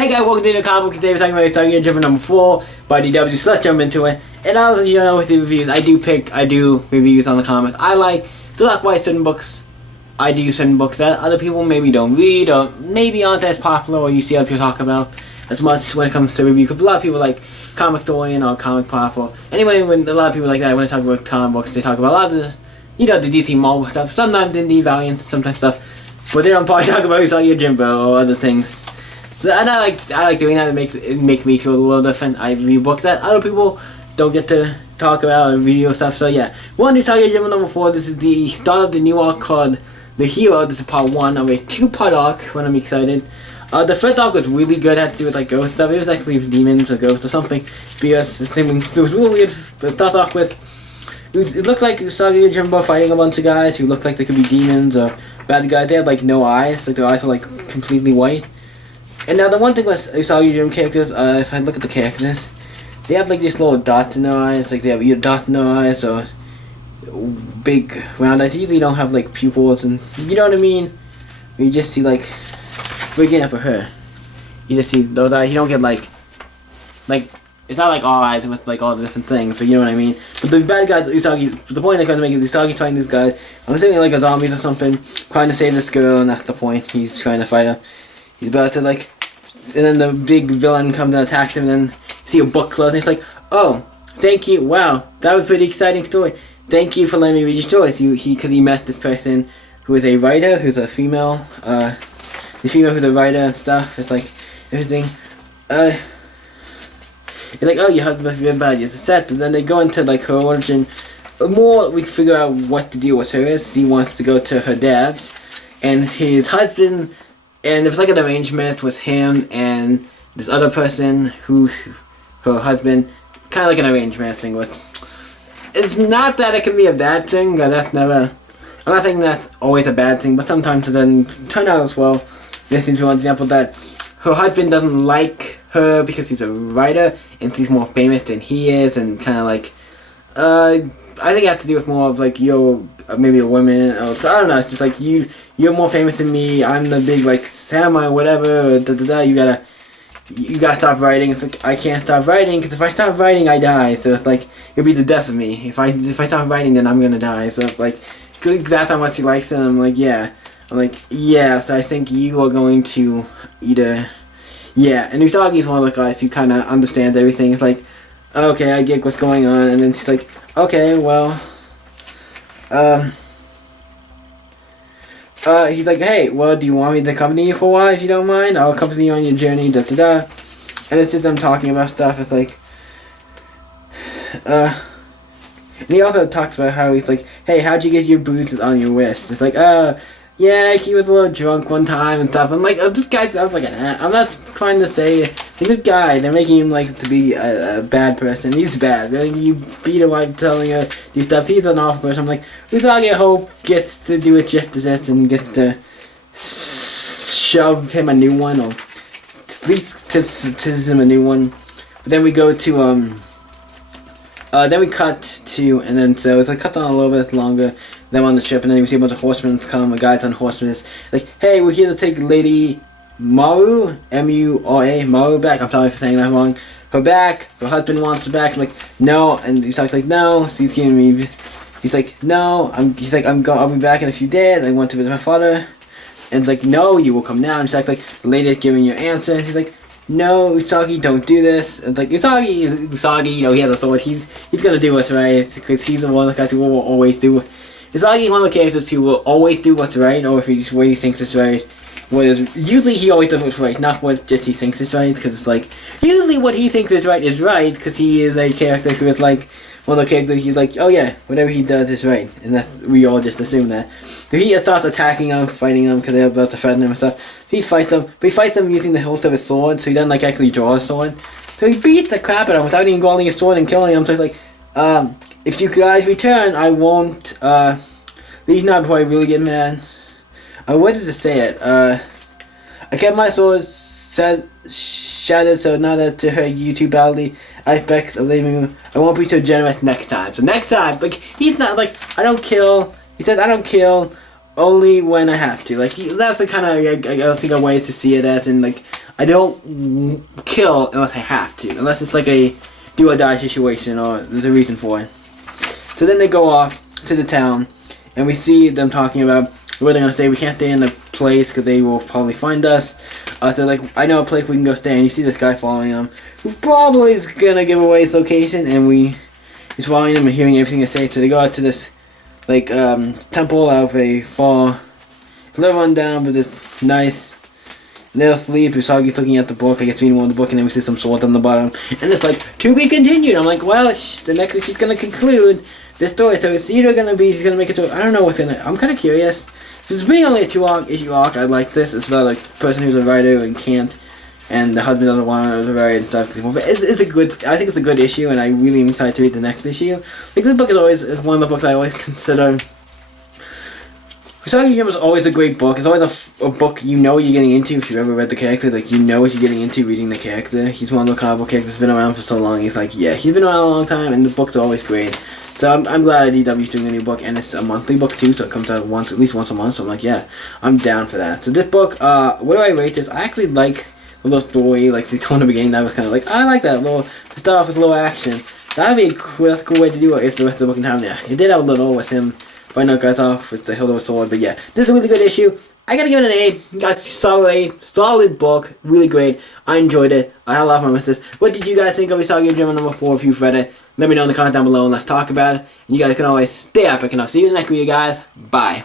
Hey guys, welcome to the comic book. Today we're talking about Usagi Yojimbo number 4 by DW. So let's jump into it. And obviously, you know, with the reviews, I do reviews on the comics. I like why certain books, I do certain books that other people maybe don't read, or maybe aren't as popular, or you see other people talk about as much when it comes to review. Because a lot of people like Comic Dorian or Comic Pop, or anyway, when a lot of people like that, when they talk about comic books, they talk about a lot of the, you know, the DC Marvel stuff, sometimes Indie Valiant, sometimes stuff, but they don't probably talk about Usagi Yojimbo or other things. So, and I like doing that. It makes me feel a little different. I review books that other people don't get to talk about or video stuff. So yeah, we're on Usagi Yojimbo number 4. This is the start of the new arc called The Hero. This is part 1 of a 2-part arc. When I'm excited. The first arc was really good. It had to do with like ghost stuff. It was actually demons or ghosts or something. Because it was really weird. But start off with it looked like Usagi Yojimbo fighting a bunch of guys who looked like they could be demons or bad guys. They have like no eyes. Like their eyes are like completely white. And now the one thing with Usagi Yojimbo characters, if I look at the characters, they have like these little dots in their eyes, like they have either dots in their eyes or big round eyes. They usually don't have like pupils, and you know what I mean? You just see like, looking up at her, you just see those eyes. You don't get like it's not like all eyes with like all the different things, but you know what I mean? But the bad guys, Usagi, the point they're going to make is Usagi's fighting these guys. I'm assuming like a zombies or something, trying to save this girl, and that's the point. He's trying to fight her. He's about to like, and then the big villain comes and attacks him, and then you see a book close, and it's like, oh, thank you, wow, that was a pretty exciting story. Thank you for letting me read your stories. Because he met this person who is a writer, who's a female, the female who's a writer and stuff. It's like, everything, it's like, oh, your husband must be been bad, it's a set, and then they go into like her origin. The more we figure out what the deal with her is, he wants to go to her dad's, and his husband. And it was like an arrangement with him and this other person who's her husband, kind of like an arrangement thing with. It's not that it can be a bad thing, that's never. I'm not saying that's always a bad thing, but sometimes it doesn't turn out as well. This is one example that her husband doesn't like her because he's a writer and she's more famous than he is, and kind of like, I think it has to do with more of like maybe a woman, or so, I don't know. It's just like you're more famous than me. I'm the big like samurai or whatever. Or you gotta stop writing. It's like I can't stop writing because if I stop writing, I die. So it's like it'll be the death of me. If I stop writing, then I'm gonna die. So it's like that's how much he likes it. And I'm like yeah. So I think you are going to either And Usagi is one of the guys who kind of understands everything. It's like okay, I get what's going on, and then she's like okay, well. He's like, hey, well, do you want me to accompany you for a while if you don't mind? I'll accompany you on your journey, And it's just them talking about stuff. It's like, and he also talks about how he's like, hey, how'd you get your bruises on your wrist? It's like, yeah, he was a little drunk one time and stuff. I'm like, this guy sounds like an ass. I'm not trying to say, this guy, they're making him like to be a bad person. He's bad. Really, you beat him while telling her these stuff. He's an awful person. I'm like, Usagi, I hope, gets to do it just as this and gets to shove him a new one, or at least to him a new one. But then we go to, then we cut to, and then so it's like cut on a little bit longer. Them on the ship, and then we see a bunch of horsemen come. A guy's on horsemen. Like, hey, we're here to take Lady Maru, M-U-R-A, Maru back. I'm sorry for saying that wrong. Her back. Her husband wants her back. I'm like, no, and he's like, no. So he's giving me. He's like, no. I'll be back in a few days. I want to visit my father. And it's like, no, you will come now. And she's like, the lady's giving you answers. He's like, no, Usagi, don't do this. And it's like, Usagi, you know, he has a sword. He's gonna do what's right because he's the one of the guys who will always do. Usagi one of the characters who will always do what's right, or if he's what he thinks is right. Usually he always does what's right, not what just he thinks is right, because it's like, usually what he thinks is right, because he is a character who is like, one of the characters he's like, oh yeah, whatever he does is right, and we all just assume that. So he starts attacking them, fighting them, because they're about to threaten him and stuff. He fights them, but he fights them using the hilt of his sword, so he doesn't like actually draw a sword. So he beats the crap out of him without even drawing his sword and killing him, so he's like, if you guys return, I won't, these not before I really get mad. What does it say it? I kept my sword shattered so not to hurt you too badly. I expect of leaving you. I won't be so generous next time. So next time, like, he's not like, I don't kill. He says, I don't kill only when I have to. Like, that's the kind of, I think, a way to see it as, and like, I don't kill unless I have to, unless it's like a do or die situation or there's a reason for it. So then they go off to the town, and we see them talking about where they're gonna stay. We can't stay in the place because they will probably find us. So like, I know a place we can go stay, and you see this guy following them, who probably is gonna give away his location, and he's following them and hearing everything they say. So they go out to this like temple out of a far, it's a little run down, but it's nice. And they'll sleep. Usagi's looking at the book. I guess reading more of the book, and then we see some swords on the bottom, and it's like to be continued. I'm like, well, the next she's gonna conclude this story, so it's either gonna be she's gonna make it to. I don't know what's gonna. I'm kind of curious. This is really only a 2-issue arc. I like this. It's about like a person who's a writer and can't, and the husband doesn't want to write and stuff. But it's a good. I think it's a good issue, and I really am excited to read the next issue. Like this book is one of the books I always consider. Usagi Yojimbo is always a great book. It's always a book you know you're getting into if you've ever read the character. Like, you know what you're getting into reading the character. He's one of the comic book characters that's been around for so long. He's like, yeah, he's been around a long time, and the books are always great. So I'm glad IDW's doing a new book, and it's a monthly book too, so it comes out at least once a month. So I'm like, yeah, I'm down for that. So this book, what do I rate this? I actually like the little story, like the tone of the beginning. That was kind of like, I like that little, to start off with a little action. That'd be that's a cool way to do it if the rest of the book can have it. It did have a little with him fighting out guys off with the hilt of a sword, but yeah, this is a really good issue. I gotta give it an A. Got solid A, solid book, really great. I enjoyed it. I had a lot of fun with this. What did you guys think of Usagi Yojimbo number 4 if you've read it? Let me know in the comments down below and let's talk about it. And you guys can always stay epic, and I'll see you in the next video, guys. Bye.